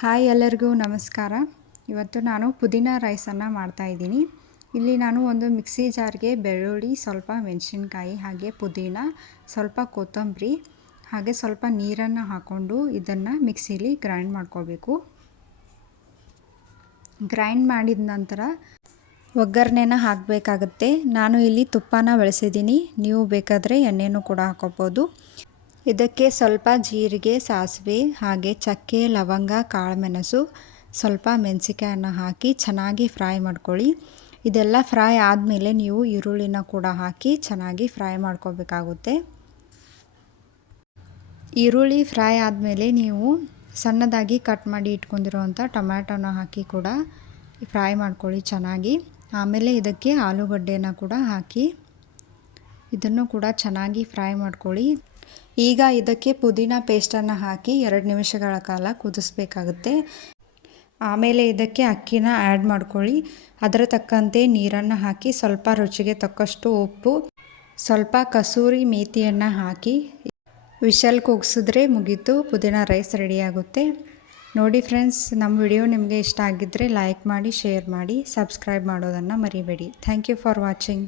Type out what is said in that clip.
Hi ಎಲ್ಲರಿಗೂ ನಮಸ್ಕಾರ. ಇವತ್ತು ನಾನು ಪುದೀನ ರೈಸನ್ನು ಮಾಡ್ತಾಯಿದ್ದೀನಿ. ಇಲ್ಲಿ ನಾನು ಒಂದು ಮಿಕ್ಸಿ ಜಾರ್ಗೆ ಬೆಳ್ಳುಳ್ಳಿ, ಸ್ವಲ್ಪ ಮೆಣಸಿನ್ಕಾಯಿ, ಹಾಗೆ ಪುದೀನ, ಸ್ವಲ್ಪ ಕೊತ್ತಂಬರಿ, ಹಾಗೆ ಸ್ವಲ್ಪ ನೀರನ್ನು ಹಾಕ್ಕೊಂಡು ಇದನ್ನು ಮಿಕ್ಸಿಲಿ ಗ್ರೈಂಡ್ ಮಾಡ್ಕೋಬೇಕು. ಗ್ರೈಂಡ್ ಮಾಡಿದ ನಂತರ ಒಗ್ಗರಣೆನ ಹಾಕಬೇಕಾಗುತ್ತೆ. ನಾನು ಇಲ್ಲಿ ತುಪ್ಪನ ಬಳಸಿದ್ದೀನಿ, ನೀವು ಬೇಕಾದರೆ ಎಣ್ಣೆನೂ ಕೂಡ ಹಾಕೋಬೋದು. ಇದಕ್ಕೆ ಸ್ವಲ್ಪ ಜೀರಿಗೆ, ಸಾಸಿವೆ, ಹಾಗೆ ಚಕ್ಕೆ, ಲವಂಗ, ಕಾಳುಮೆಣಸು, ಸ್ವಲ್ಪ ಮೆಣಸಿನಕಾಯನ್ನು ಹಾಕಿ ಚೆನ್ನಾಗಿ ಫ್ರೈ ಮಾಡ್ಕೊಳ್ಳಿ. ಇದೆಲ್ಲ ಫ್ರೈ ಆದಮೇಲೆ ನೀವು ಈರುಳ್ಳಿನ ಕೂಡ ಹಾಕಿ ಚೆನ್ನಾಗಿ ಫ್ರೈ ಮಾಡ್ಕೋಬೇಕಾಗುತ್ತೆ. ಈರುಳ್ಳಿ ಫ್ರೈ ಆದಮೇಲೆ ನೀವು ಸಣ್ಣದಾಗಿ ಕಟ್ ಮಾಡಿ ಇಟ್ಕೊಂಡಿರೋವಂಥ ಟೊಮ್ಯಾಟೊನ ಹಾಕಿ ಕೂಡ ಫ್ರೈ ಮಾಡ್ಕೊಳ್ಳಿ ಚೆನ್ನಾಗಿ. ಆಮೇಲೆ ಇದಕ್ಕೆ ಆಲೂಗಡ್ಡೆನ ಕೂಡ ಹಾಕಿ ಇದನ್ನು ಕೂಡ ಚೆನ್ನಾಗಿ ಫ್ರೈ ಮಾಡ್ಕೊಳ್ಳಿ. ಈಗ ಇದಕ್ಕೆ ಪುದೀನ ಪೇಸ್ಟನ್ನು ಹಾಕಿ 2 ನಿಮಿಷಗಳ ಕಾಲ ಕುದಿಸ್ಬೇಕಾಗುತ್ತೆ. ಆಮೇಲೆ ಇದಕ್ಕೆ ಅಕ್ಕಿನ ಆ್ಯಡ್ ಮಾಡ್ಕೊಳ್ಳಿ. ಅದರ ತಕ್ಕಂತೆ ನೀರನ್ನು ಹಾಕಿ ಸ್ವಲ್ಪ ರುಚಿಗೆ ತಕ್ಕಷ್ಟು ಉಪ್ಪು, ಸ್ವಲ್ಪ ಕಸೂರಿ ಮೇಥಿಯನ್ನು ಹಾಕಿ ವಿಷಲ್ ಕೂಗಿಸಿದ್ರೆ ಮುಗೀತು, ಪುದೀನ ರೈಸ್ ರೆಡಿಯಾಗುತ್ತೆ. ನೋಡಿ ಫ್ರೆಂಡ್ಸ್, ನಮ್ಮ ವಿಡಿಯೋ ನಿಮಗೆ ಇಷ್ಟ ಆಗಿದ್ದರೆ ಲೈಕ್ ಮಾಡಿ, ಶೇರ್ ಮಾಡಿ, ಸಬ್ಸ್ಕ್ರೈಬ್ ಮಾಡೋದನ್ನು ಮರಿಬೇಡಿ. Thank you for watching.